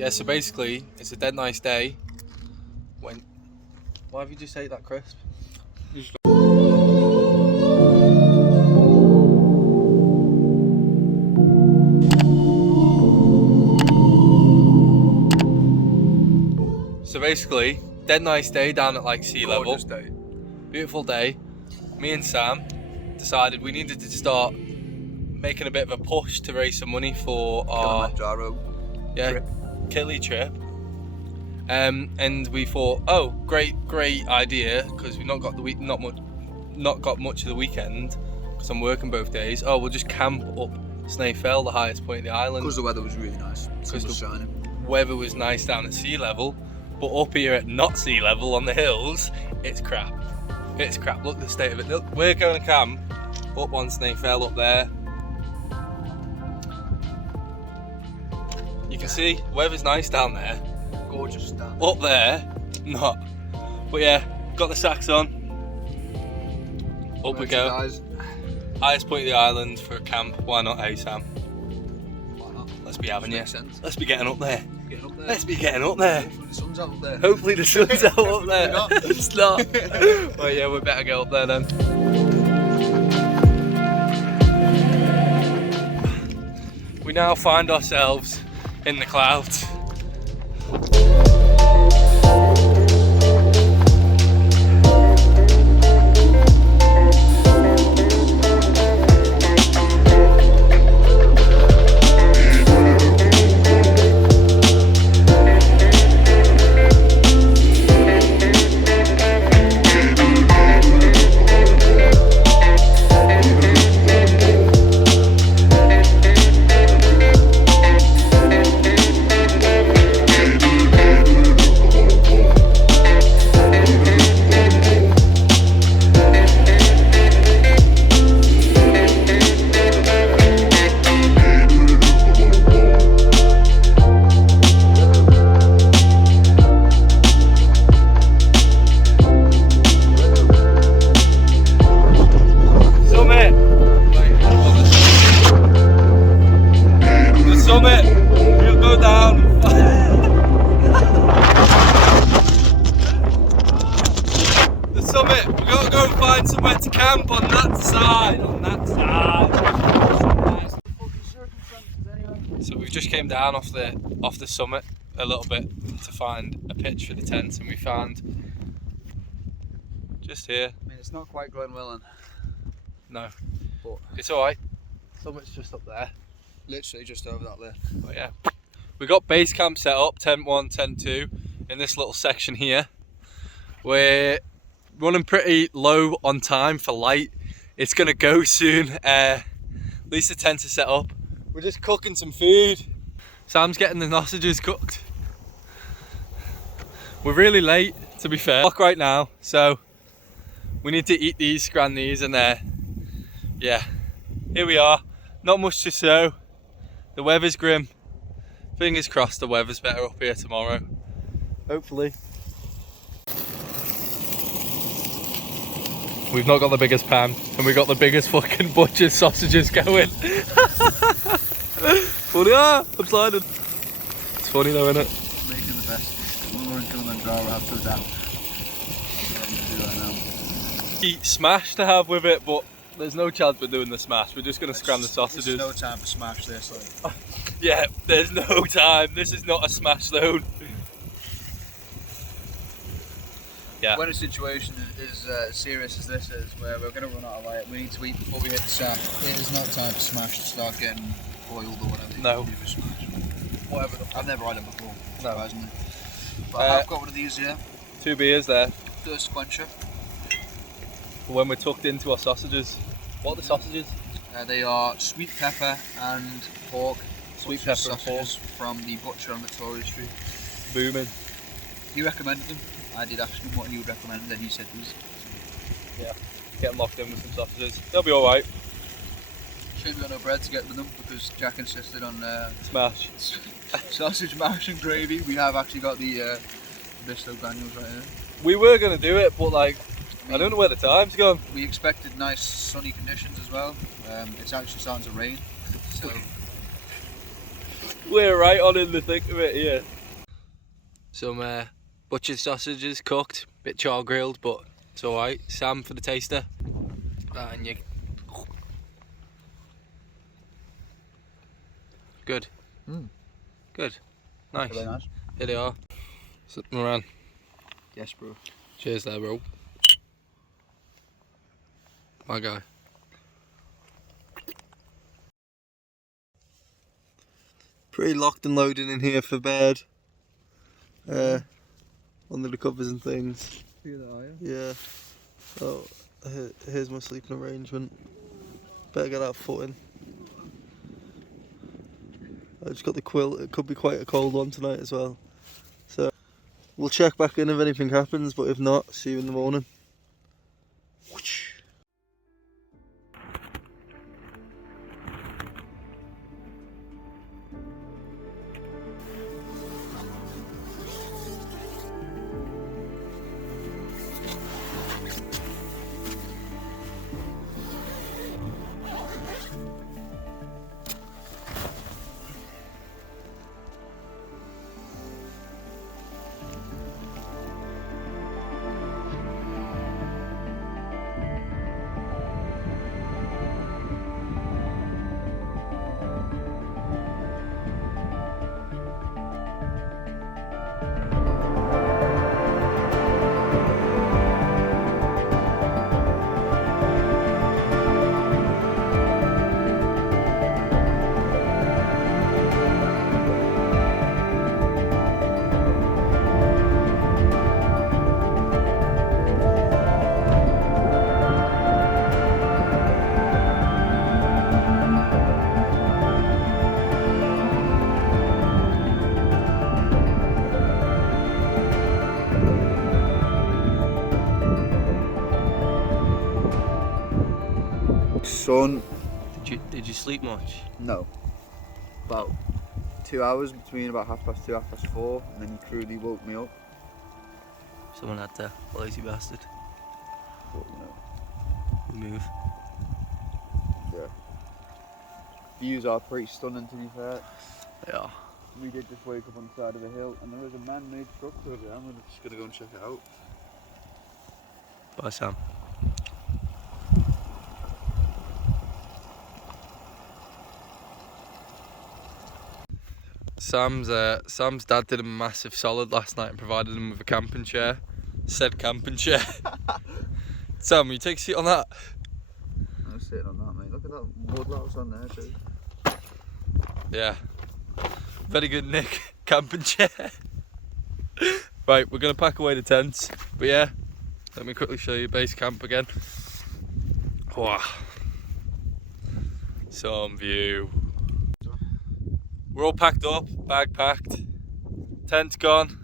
Yeah, so basically, it's a dead nice day. When... Why have you just ate that crisp? So basically, dead nice day down at like sea level. Day. Beautiful day. Me and Sam decided we needed to start making a bit of a push to raise some money for our Kilimanjaro trip. Kili trip. And we thought, oh, great idea, because we've not got much of the weekend, because I'm working both days. Oh, we'll just camp up Snaefell, the highest point of the island. Because the weather was really nice. Sun was shining. Weather was nice down at sea level, but up here at not sea level on the hills, it's crap. It's crap. Look at the state of it. Look, we're going to camp up on Snaefell up there. You can see weather's nice down there. Gorgeous down. Up there, not. But yeah, got the sacks on. Up we go. Guys. Highest point of the island for a camp. Why not, hey Sam? Why not? Let's be having you. Makes sense. Let's be getting up there. Getting up there. Let's be getting up there. Hopefully the sun's out up there. Hopefully the sun's out up there. Not. It's not. Well, yeah, we better go up there then. We now find ourselves in the clouds. Somewhere to camp on that side, So we've just came down off the summit a little bit to find a pitch for the tent, and we found just here. I mean, it's not quite Glenwillan. No, but it's alright. Summit's just up there. Literally just over that lift. But yeah, we got base camp set up, tent 1, tent 2, in this little section here. We're running pretty low on time for light. It's gonna go soon. At least the tent is set up. We're just cooking some food. Sam's getting the sausages cooked. We're really late, to be fair, right now, so we need to eat these, scran these, and yeah, here we are. Not much to show. The weather's grim. Fingers crossed the weather's better up here tomorrow. Hopefully. We've not got the biggest pan, and we've got the biggest fucking butcher's sausages going. Funny, I'm sliding. It's funny though, isn't it? Making the best. We're in Kilimanjaro, have to adapt. Smash to have with it, but there's no chance we're doing the smash. We're just going to scram the sausages. There's no time to smash this. Like. Yeah, there's no time. This is not a smash zone. Yeah. When a situation is as serious as this is, where we're going to run out of light, we need to eat before we hit the sack. It is not time to smash to start getting boiled or whatever. No. You do for smash. Whatever. I've never had it before. No. Surprisingly. But I've got one of these here. 2 beers there. Thirst quencher. For when we're tucked into our sausages. What are the sausages? They are sweet pepper and pork. Sweet pepper and pork. From the butcher on Victoria Street. Booming. He recommended them. I did ask him what he would recommend, and he said these. Yeah, getting locked in with some sausages. They'll be alright. Shame we got no bread to get with them because Jack insisted on smash. Sausage mash and gravy. We have actually got the Bisto granules right here. We were going to do it, but like, I don't know where the time's gone. We expected nice sunny conditions as well. It's actually starting to rain, so We're right on in the thick of it here. Some butchered sausages cooked, bit char grilled, but it's alright. Sam for the taster. And you. Good. Good. Nice. Very nice. Here they are. Slip them around. Yes, bro. Cheers there, bro. My guy. Pretty locked and loaded in here for bed. Under the covers and things. Yeah. Oh, here's my sleeping arrangement. Better get that foot in. I just got the quilt. It could be quite a cold one tonight as well. So we'll check back in if anything happens, but if not, see you in the morning. Whoosh. Son. Did you sleep much? No. About 2 hours between about 2:30, 4:30, and then you crudely woke me up. Someone had to, lazy bastard. But, you know, Move. yeah. Views are pretty stunning, to be fair. They are. We did just wake up on the side of a hill, and there was a man-made structure over there. I'm just gonna go and check it out. Bye, Sam. Sam's dad did a massive solid last night and provided him with a camping chair. Said camping chair. Sam, will you take a seat on that? I'm sitting on that, mate. Look at that woodlouse on there, too. Yeah. Very good, Nick. Camping chair. Right, we're going to pack away the tents. But yeah, let me quickly show you base camp again. Wow. Some view. We're all packed up, bag packed, tent gone,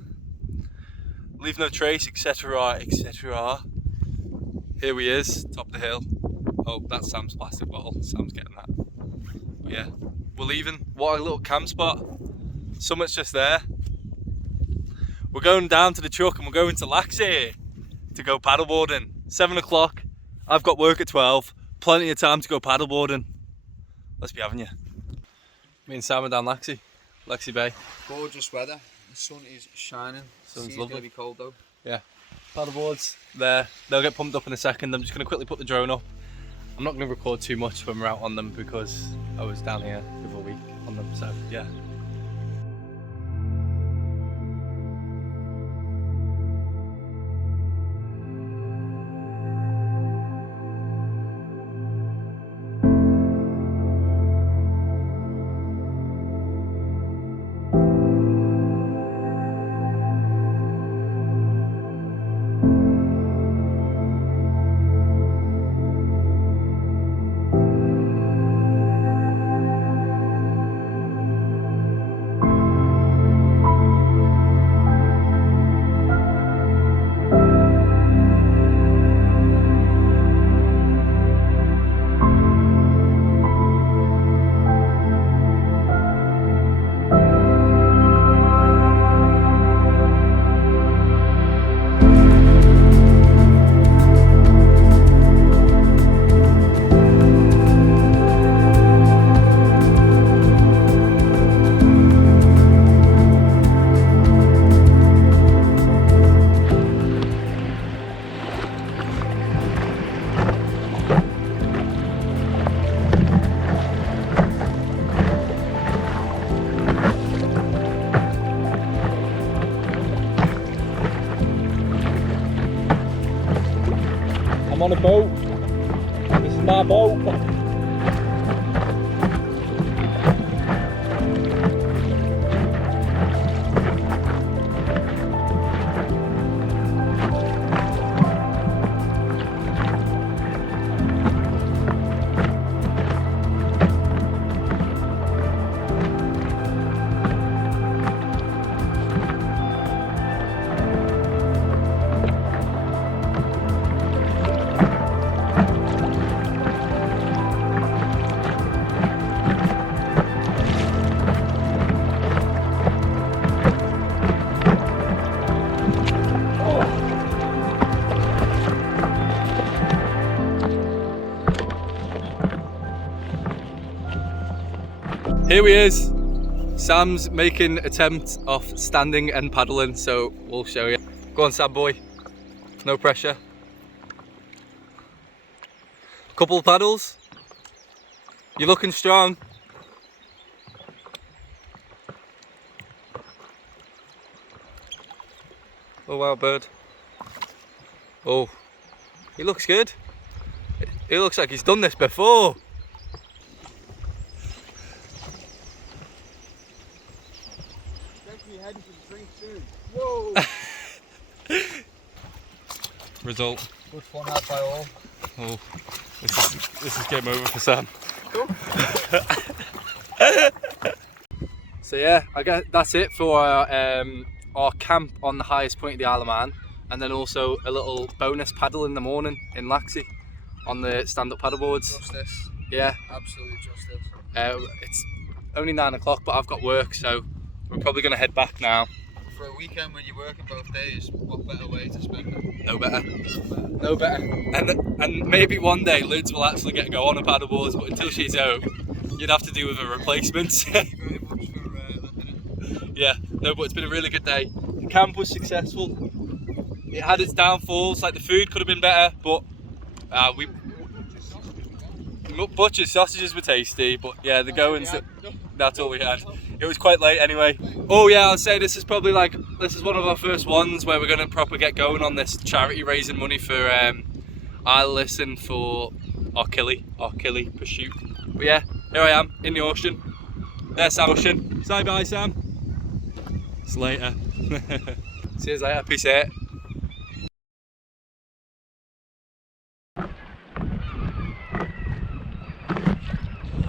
leave no trace, etc, etc. Here we is, top of the hill. Oh, that's Sam's plastic bottle, Sam's getting that. But yeah, we're leaving. What a little camp spot. Summit's just there. We're going down to the truck and we're going to Laxey to go paddleboarding. 7 o'clock, I've got work at 12, plenty of time to go paddleboarding. Let's be having you. Me and Sam are down Laxey Bay. Gorgeous weather. The sun is shining. Sun's Sea's lovely. gonna be cold though. Yeah. Paddleboards there. They'll get pumped up in a second. I'm just going to quickly put the drone up. I'm not going to record too much when we're out on them because I was down here the other week on them. So yeah. on a boat. This is my boat. Here he is. Sam's making attempt of standing and paddling, so we'll show you. Go on, Sam boy. No pressure. Couple of paddles. You're looking strong. Oh wow, bird. Oh, he looks good. He looks like he's done this before. Whoa! Result. Good fun out by all. Oh, this is game over for Sam. Cool. So yeah, I guess that's it for our camp on the highest point of the Isle of Man, and then also a little bonus paddle in the morning in Laxey on the stand-up paddle-boards. Justice. Yeah. Absolute justice. It's only 9 o'clock, but I've got work, so we're probably going to head back now. For a weekend when you're working both days, what better way to spend it? No better. No better. And maybe one day Lids will actually get to go on a paddleboards, but until she's home, you'd have to do with a replacement. Thank you very much for lending it. Yeah, no, but it's been a really good day. The camp was successful. It had its downfalls, like the food could have been better, but butcher's sausages were tasty, but yeah, the goings, that's all we had. It was quite late anyway. Oh yeah, I'll say this is probably this is one of our first ones where we're going to proper get going on this charity raising money for I'll Listen for our Kili pursuit. But yeah, here I am in the ocean. There's Sam Ocean. Say bye, Sam. See you later. See you later. Peace out.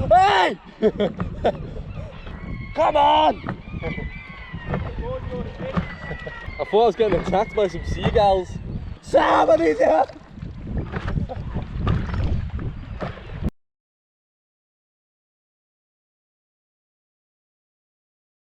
Hey! Come on! I thought I was getting attacked by some seagulls. Sam, I need you!